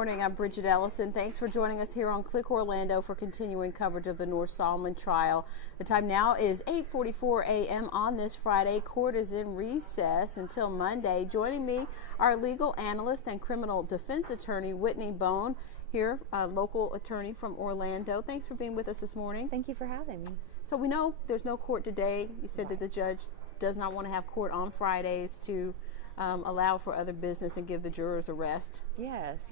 morning. I'm Bridget Ellison. Thanks for joining us here on Click Orlando for continuing coverage of the Noor Salman trial. The time now is 8:44 a.m. on this Friday. Court is in recess until Monday. Joining me, our legal analyst and criminal defense attorney, Whitney Bone, here, a local attorney from Orlando. Thanks for being with us this morning. Thank you for having me. So we know there's no court today. You said that the judge does not want to have court on Fridays to allow for other business and give the jurors a rest. Yes.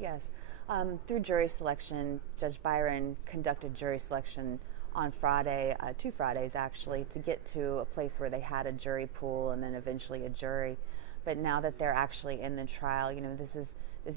Through jury selection, Judge Byron conducted jury selection on Friday, 2 Fridays actually, to get to a place where they had a jury pool and then eventually a jury. But now that they're actually in the trial, you know,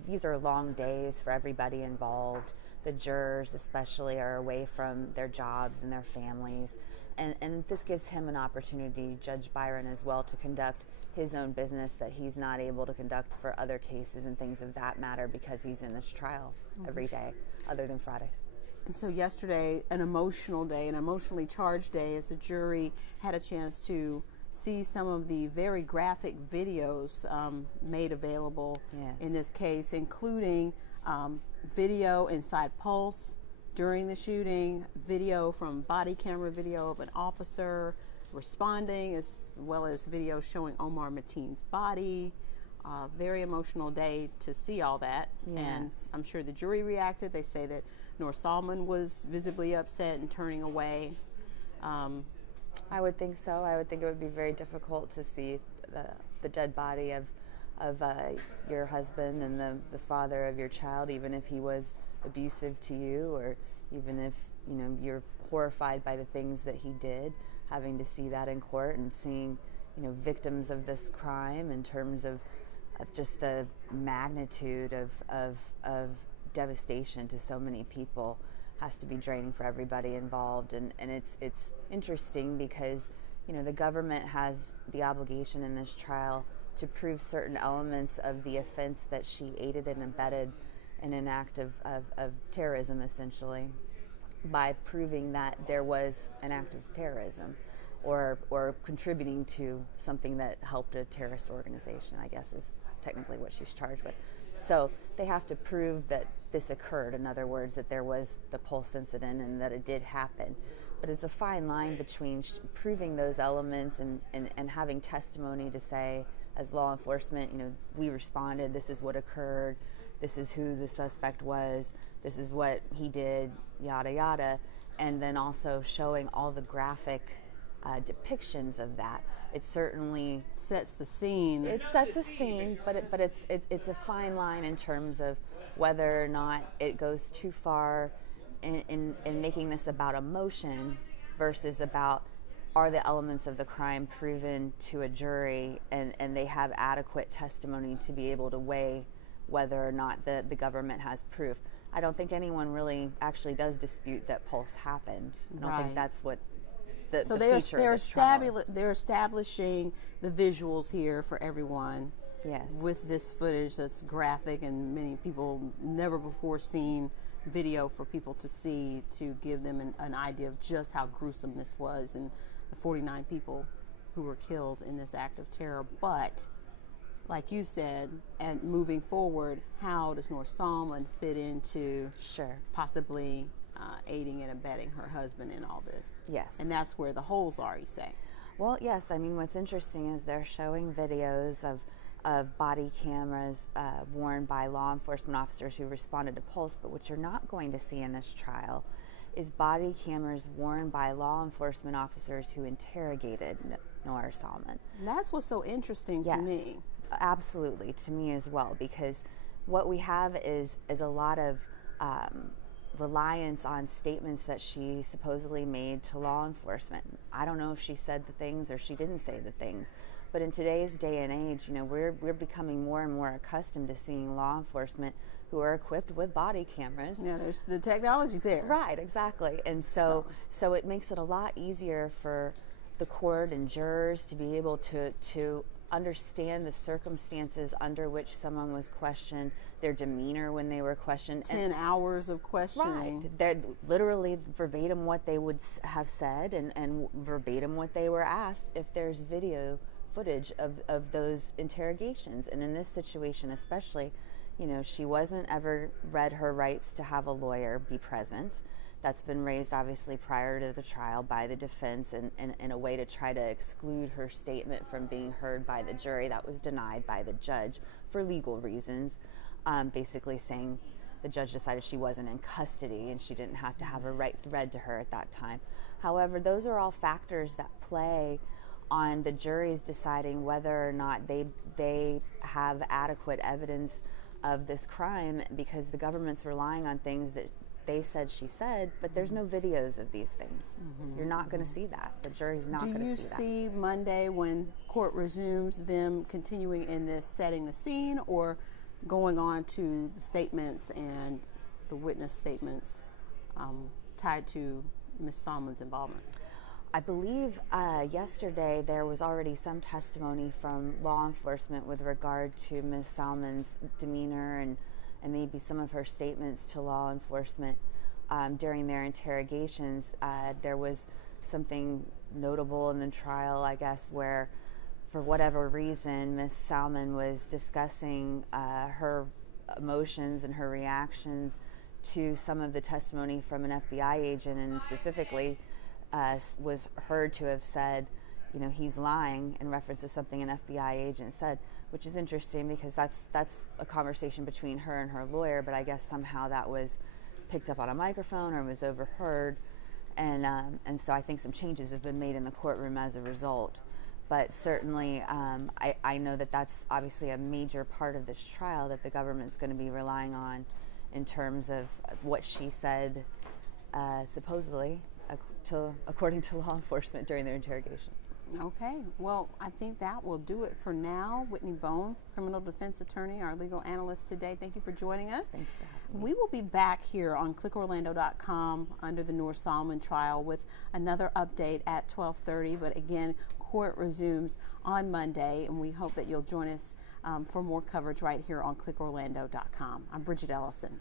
these are long days for everybody involved. The jurors especially are away from their jobs and their families. And this gives him an opportunity, Judge Byron as well, to conduct his own business that he's not able to conduct for other cases and things of that matter because he's in this trial every day other than Fridays. And so yesterday, an emotional day, an emotionally charged day, as the jury had a chance to see some of the very graphic videos made available in this case, including video inside Pulse during the shooting, video from body camera video of an officer responding, as well as video showing Omar Mateen's body. Very emotional day to see all that. Yes. And I'm sure the jury reacted. They say that Noor Salman was visibly upset and turning away. I would think so. I would think it would be very difficult to see the dead body of your husband and the father of your child, even if he was abusive to you, or even if you're horrified by the things that he did. Having to see that in court and seeing victims of this crime in terms of just the magnitude of devastation to so many people has to be draining for everybody involved. And it's interesting because the government has the obligation in this trial to prove certain elements of the offense that she aided and abetted in an act of terrorism, essentially, by proving that there was an act of terrorism or contributing to something that helped a terrorist organization, I guess is technically what she's charged with. So they have to prove that this occurred. In other words, that there was the Pulse incident and that it did happen. But it's a fine line between proving those elements and having testimony to say, as law enforcement, we responded, this is what occurred, this is who the suspect was, this is what he did, yada yada, and then also showing all the graphic depictions of that. It certainly sets the scene. It sets a scene, but it's a fine line in terms of whether or not it goes too far in making this about emotion versus about, are the elements of the crime proven to a jury and they have adequate testimony to be able to weigh whether or not the government has proof. I don't think anyone really actually does dispute that Pulse happened. I don't think that's what so they're establishing the visuals here for everyone. Yes. With this footage that's graphic and many people never before seen video for people to see, to give them an idea of just how gruesome this was and the 49 people who were killed in this act of terror. But like you said, and moving forward, how does Noor Salman fit into possibly aiding and abetting her husband in all this? Yes. And that's where the holes are, you say? Well, yes. I mean, what's interesting is they're showing videos of body cameras worn by law enforcement officers who responded to Pulse, but what you're not going to see in this trial is body cameras worn by law enforcement officers who interrogated Noor Salman. And that's what's so interesting to me. Absolutely, to me as well, because what we have is a lot of reliance on statements that she supposedly made to law enforcement. I don't know if she said the things or she didn't say the things, but in today's day and age, we're becoming more and more accustomed to seeing law enforcement who are equipped with body cameras. Yeah, there's the technology there. Right, exactly. And so it makes it a lot easier for the court and jurors to be able to understand the circumstances under which someone was questioned, their demeanor when they were questioned. 10 hours of questioning. Right. They're literally verbatim what they would have said and verbatim what they were asked if there's video footage of those interrogations. And in this situation especially, You know, she wasn't ever read her rights to have a lawyer be present. That's been raised obviously prior to the trial by the defense and in a way to try to exclude her statement from being heard by the jury. That was denied by the judge for legal reasons, basically saying the judge decided she wasn't in custody and she didn't have to have her rights read to her at that time. However, those are all factors that play on the juries deciding whether or not they have adequate evidence of this crime, because the government's relying on things that they said she said, but there's no videos of these things. You're not going to see that. The jury's not going to see that. Do you see Monday, when court resumes, them continuing in this setting the scene, or going on to the statements and the witness statements tied to Ms. Salman's involvement? I believe yesterday there was already some testimony from law enforcement with regard to Ms. Salman's demeanor and maybe some of her statements to law enforcement during their interrogations. There was something notable in the trial, I guess, where for whatever reason Ms. Salman was discussing her emotions and her reactions to some of the testimony from an FBI agent, and specifically was heard to have said, you know, he's lying, in reference to something an FBI agent said, which is interesting because that's a conversation between her and her lawyer, but I guess somehow that was picked up on a microphone or was overheard, and so I think some changes have been made in the courtroom as a result. But certainly, I know that that's obviously a major part of this trial that the government's going to be relying on in terms of what she said, supposedly, according to law enforcement during their interrogation. Okay, well, I think that will do it for now. Whitney Bone, criminal defense attorney, our legal analyst today. Thank you for joining us. Thanks for having me. We will be back here on clickorlando.com under the Noor Salman trial with another update at 12:30. But again, court resumes on Monday, and we hope that you'll join us for more coverage right here on clickorlando.com. I'm Bridget Ellison.